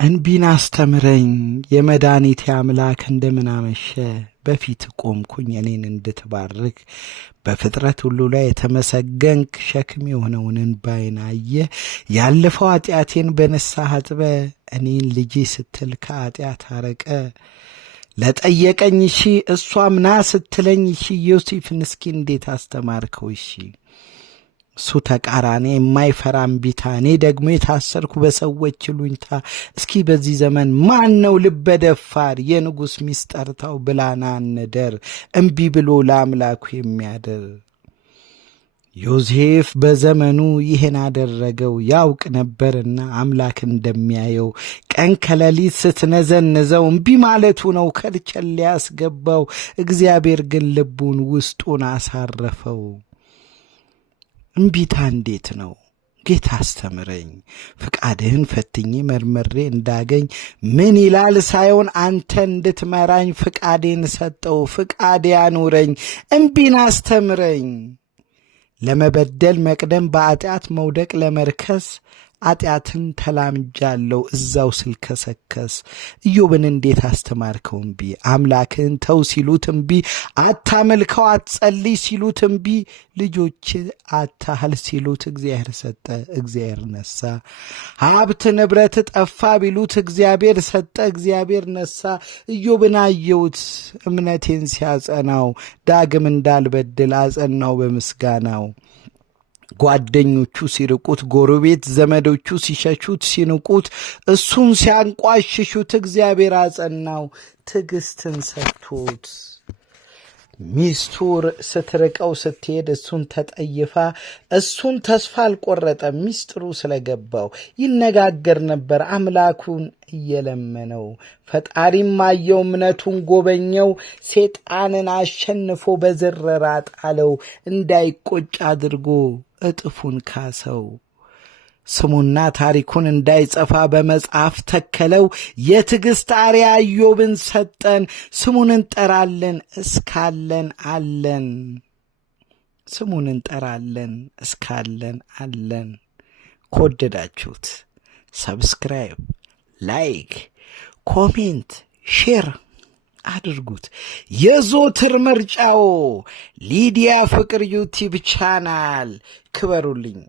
እንቢን አስተምረኝ የመድኃኒቴ አምላክ እንደምን አመሸ። በፊት ቆምኩኝ እኔን እንድትባርክ በፍጥረት ሁሉ ላይ የተመሰገንክ ሸክም የሆነውን እንባዬን አየህ። ያለፈው ኃጢአቴን በንስሐ አጥበ እኔን ልጄ ስትል ከኃጢአት አረቀ። ለጠየቀኝ እሺ እሷም ና ስትለኝ እሺ ዮሴፍን እስኪ እንዴት አስተማርከው እሺ። እሱ ተቃራኒ የማይፈራም ቢታ እኔ ደግሞ የታሰርኩ በሰዎች ይሉኝታ። እስኪ በዚህ ዘመን ማን ነው ልበደፋር የንጉሥ ሚስት ጠርታው ብላና እንደር እምቢ ብሎ ለአምላኩ የሚያደር። ዮሴፍ በዘመኑ ይህን አደረገው ያውቅ ነበርና አምላክ እንደሚያየው። ቀን ከሌሊት ስትነዘንዘው እምቢ ማለቱ ነው ከልቸል ያስገባው። እግዚአብሔር ግን ልቡን ውስጡን አሳረፈው። እምቢታ እንዴት ነው ጌታ አስተምረኝ፣ ፍቃድህን ፈትኜ መርመሬ እንዳገኝ። ምን ይላል ሳይሆን አንተ እንድትመራኝ ፍቃዴን ሰጠው። ፍቃዴ አኑረኝ እምቢን አስተምረኝ። ለመበደል መቅደም በኃጢአት መውደቅ ለመርከስ ኃጢአትን ተላምጃለሁ እዛው ስልከሰከስ። ኢዮብን እንዴት አስተማርከው እምቢ። አምላክህን ተው ሲሉት እምቢ። አታመልከው አትጸልይ ሲሉት እምቢ። ልጆች አታህል ሲሉት እግዚአብሔር ሰጠ እግዚአብሔር ነሳ። ሀብት ንብረት ጠፋ ቢሉት እግዚአብሔር ሰጠ እግዚአብሔር ነሳ። ኢዮብን አየሁት እምነቴን ሲያጸናው፣ ዳግም እንዳልበድል አጸናው በምስጋናው። ጓደኞቹ ሲርቁት፣ ጎረቤት ዘመዶቹ ሲሸሹት ሲንቁት፣ እሱን ሲያንቋሽሹት እግዚአብሔር አጸናው ትዕግስትን ሰጥቶት። ሚስቱ ስትርቀው ስትሄድ እሱን ተጠይፋ፣ እሱን ተስፋ አልቆረጠም ሚስጥሩ ስለገባው። ይነጋገር ነበር አምላኩን እየለመነው። ፈጣሪም አየው እምነቱን ጎበኘው። ሴጣንን አሸንፎ በዝረራ ጣለው። እንዳይቆጭ አድርጎ እጥፉን ካሰው። ስሙና ታሪኩን እንዳይጸፋ በመጽሐፍ ተከለው። የትዕግሥት አርያ ኢዮብን ሰጠን። ስሙን እንጠራለን እስካለን አለን። ስሙን እንጠራለን እስካለን አለን። ከወደዳችሁት ሰብስክራይብ፣ ላይክ፣ ኮሜንት፣ ሼር አድርጉት። የዞትር ምርጫው ሊዲያ ፍቅር ዩቲዩብ ቻናል። ክበሩልኝ።